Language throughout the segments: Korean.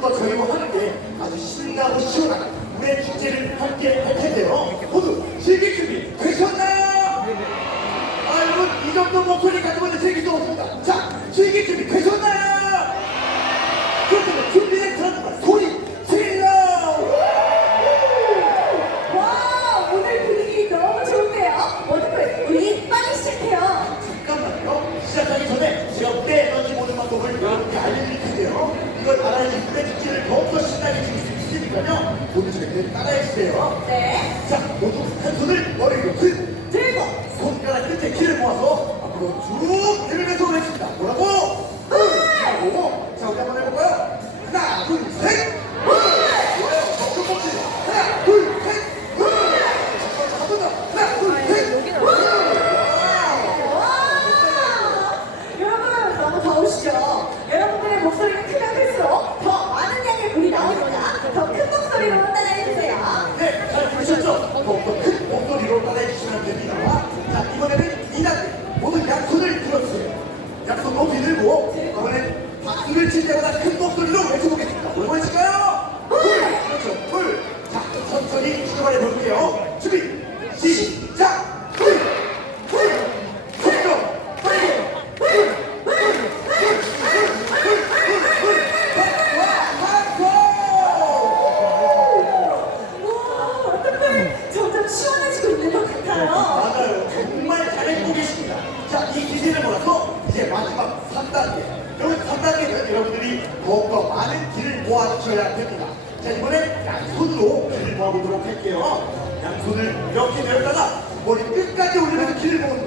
좀더 저희고 하는데 아주 신나고 시원한 우리의 축제를 함께 할 텐데요. 모두 즐길 준비 되셨나요? 아, 여러분, 이 정도 목소리 가지고는 즐길 수 없습니다. 자, 즐길 준비 되셨나요? What are you? 양손을 이렇게 내려다가 머리 끝까지 올리면서 길을 보고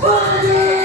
만들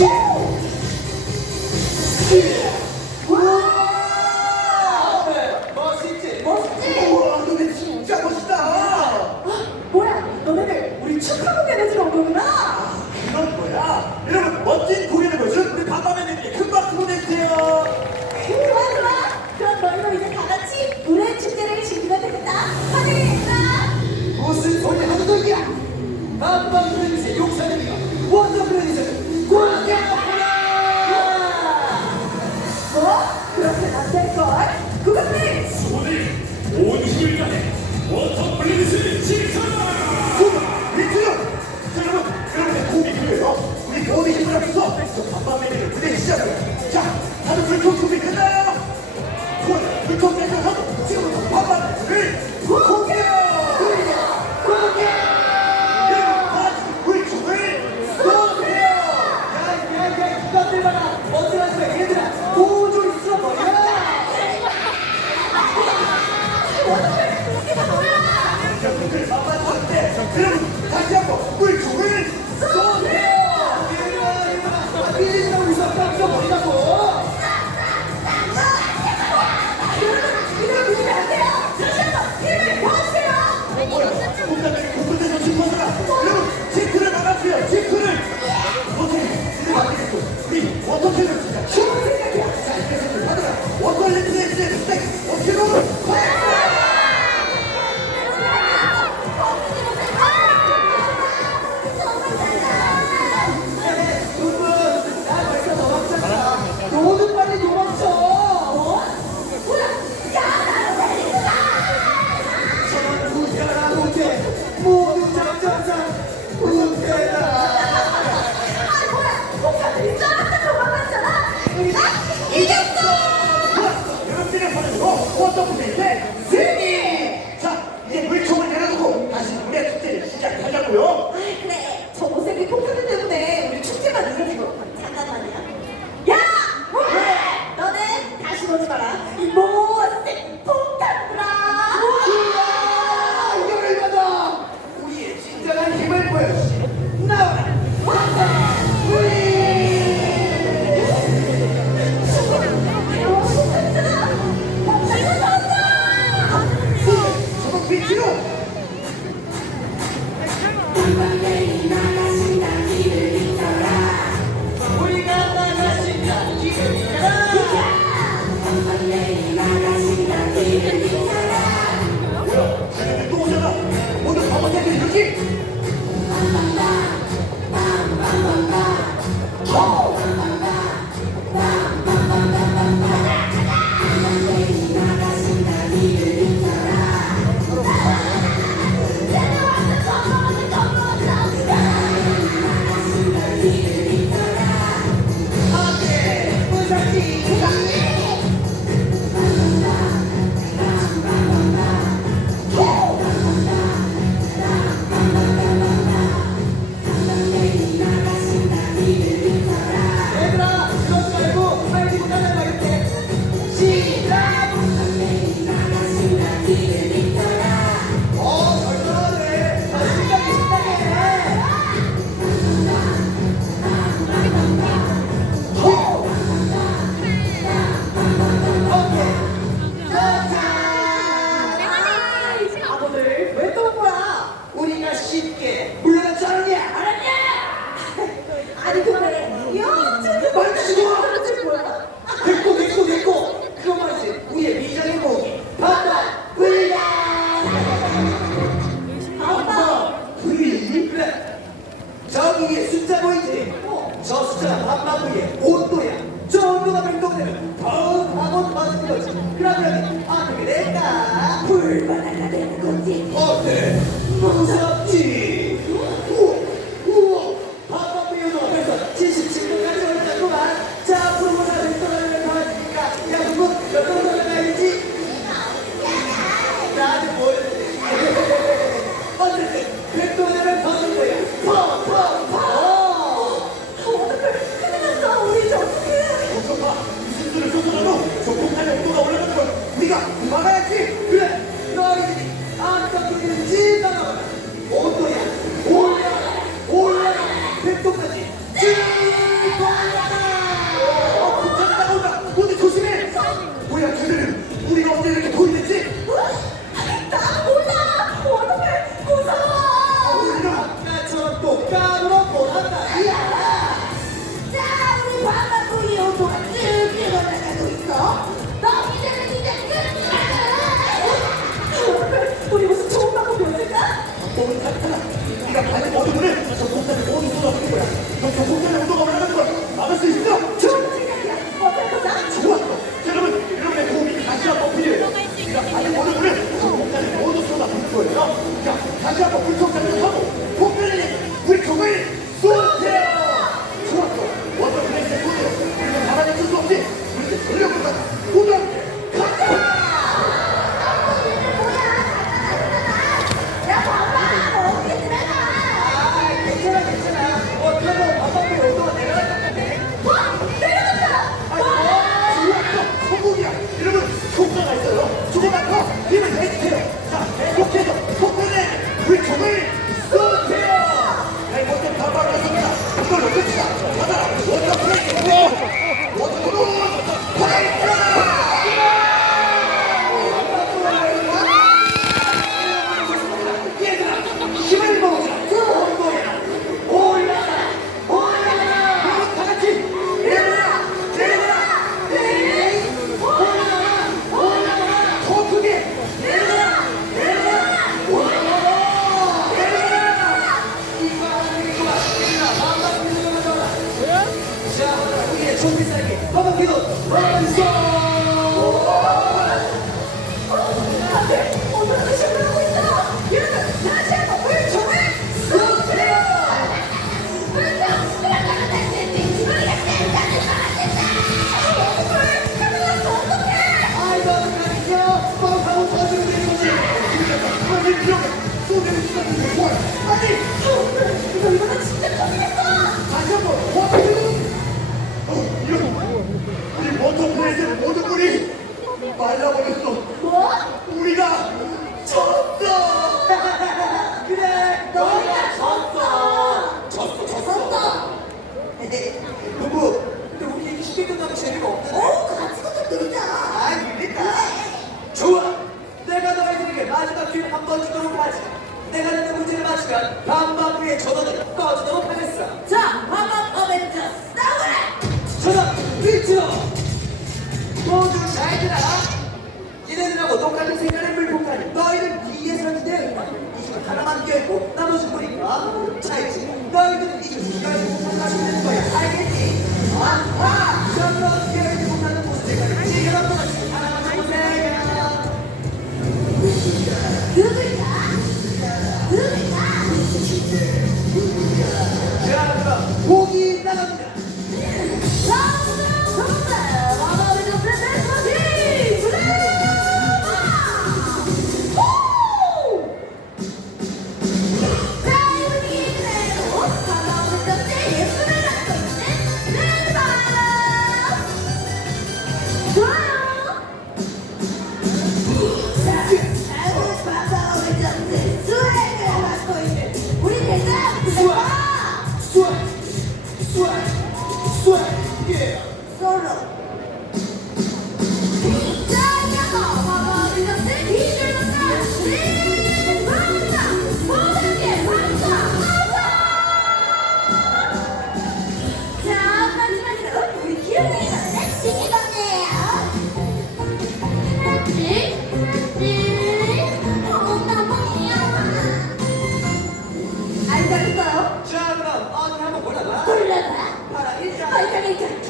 Yeah.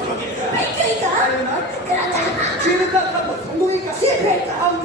Ay, kayo ka? Sino ka? Sino ka? Sino ka?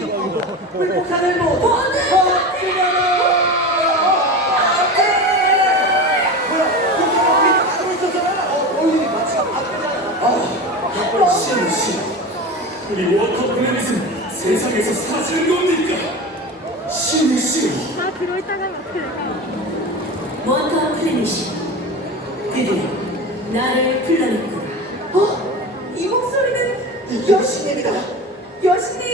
이번에, 나를 불러냈구나 어? 이 목소리는 여신님이다 여신님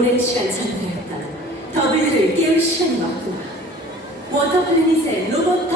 오랜 시간 잠들었던 더블유를 깨울 시간이 왔구나. 워터플래닛의 로봇